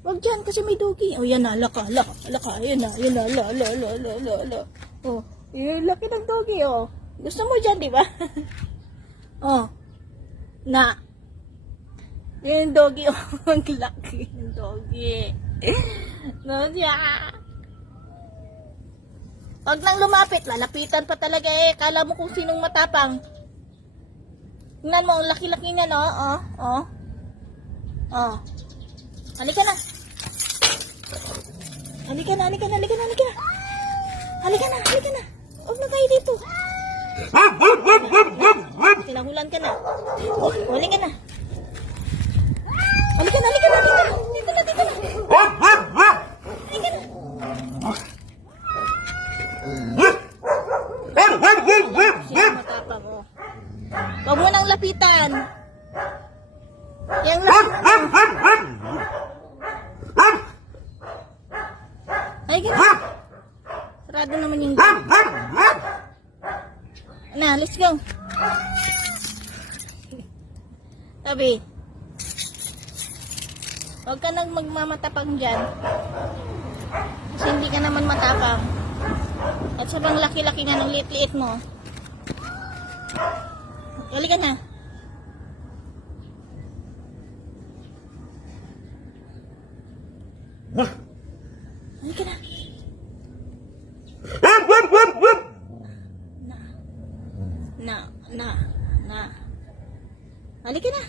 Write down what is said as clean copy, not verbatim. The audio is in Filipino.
Wag dyan kasi may doggy. O yan na, laka. Ayan na. La. Oh, yung laki ng doggy, oh. Gusto mo dyan, di ba? Oh. Na. Yung doggy, oh. Ang laki ng doggy. No, siya. Wag nang lumapit. Lalapitan pa talaga eh. Kala mo kung sinong matapang. Tingnan mo, ang laki-laki niya, no? Oh. Halika na. Halika na. Huwag na tayo dito. Tinahulan ka na. Halika na. Halika na. Dito na. Halika na. Sino matapang, oh. Huwag mo nang lapitan. Yang lapitan. Ay, gano'n. Sarado naman yung gano'n. Na, let's go. Sabi, huwag ka nang magmamatapang dyan. Kasi hindi ka naman matapang. At sabang laki-laki nga ng liit-liit mo. Halika na. Halika na. Na. Halika na.